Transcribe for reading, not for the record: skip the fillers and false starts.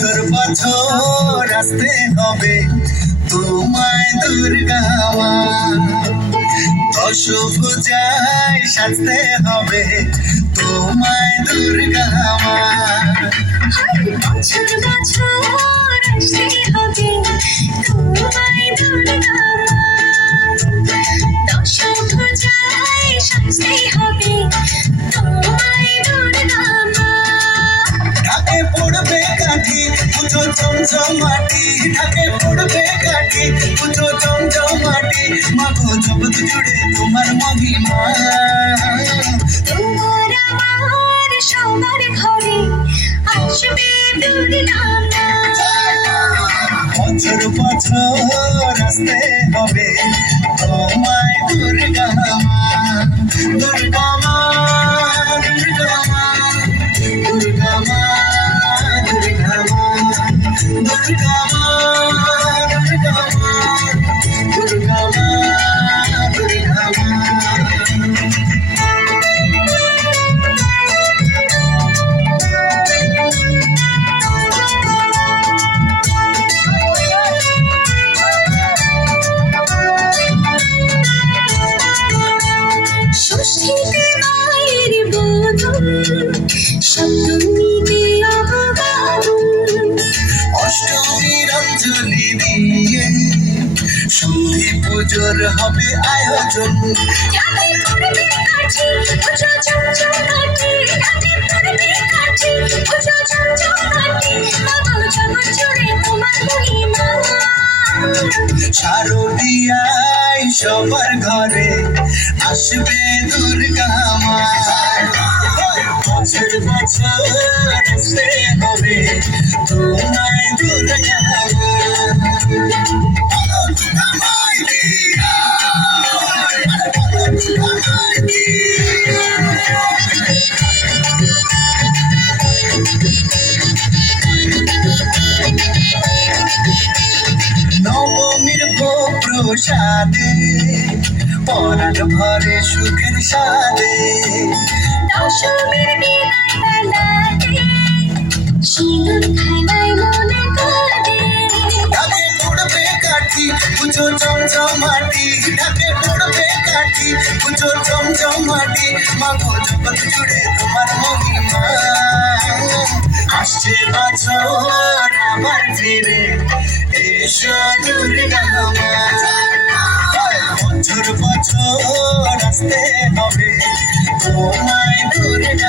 বছর বছর আসতে হবে তোমায় দুর্গা মা, দশভুজায় সাজতে হবে তোমায় দুর্গা মা। বছর বছর আসতে হবে তোমায় দুর্গা মা, দশভুজায় সাজতে হবে তোমায় দুর্গা মা। ঢাকে পড়বে কাঠি পুজো চমচমাটি, ঢাকে পড়বে কাঠি পুজো চমচমাটি, মাগো জগৎ জুড়ে তোমার মহিমা। তোমার আমার সবার ঘরে আসবে দুর্গা মা। বছর বছর আসতে হবে তোমায় দুর্গা মা, দুর্গা মা, দুর্গা মা, দুর্গা মা, দুর্গা মা, দুর্গা মা, দুর্গা মা, দুর্গা মা, দুর্গা মা। ষষ্ঠীতে মায়ের বোধন, সপ্তমীতে অবগাহন, অষ্টমীর অঞ্জলি দিয়ে সন্ধি পুজোর হবে আয়োজন। ঢাকে পড়বে কাঠি পুজো চমচমাটি, ঢাকে পড়বে কাঠি পুজো চমচমাটি, মাগো জগৎ জুড়ে তোমার মহিমা। শারদীয়ায় সবার ঘরে আসবে দুর্গা মা, বছর বছর আসতে হবে তোমায় দুর্গা নবমীর ভোগ প্রসাদে পরাণ ভরে সুখের সাদে, দশমীর বিদায় বেলাতে সিঁদুর খেলায় মনে কাঁদে। ঢাকে পড়বে কাঠি পুজো চমচমাটি, ঢাকে পড়বে কাঠি পুজো চমচমাটি, মাগো জগৎ জুড়ে তোমার মহিমা। আসছে বছর আবার ফিরে এসো দুর্গা মা, বছর বছর আসতে হবে তোমায় দুর্গা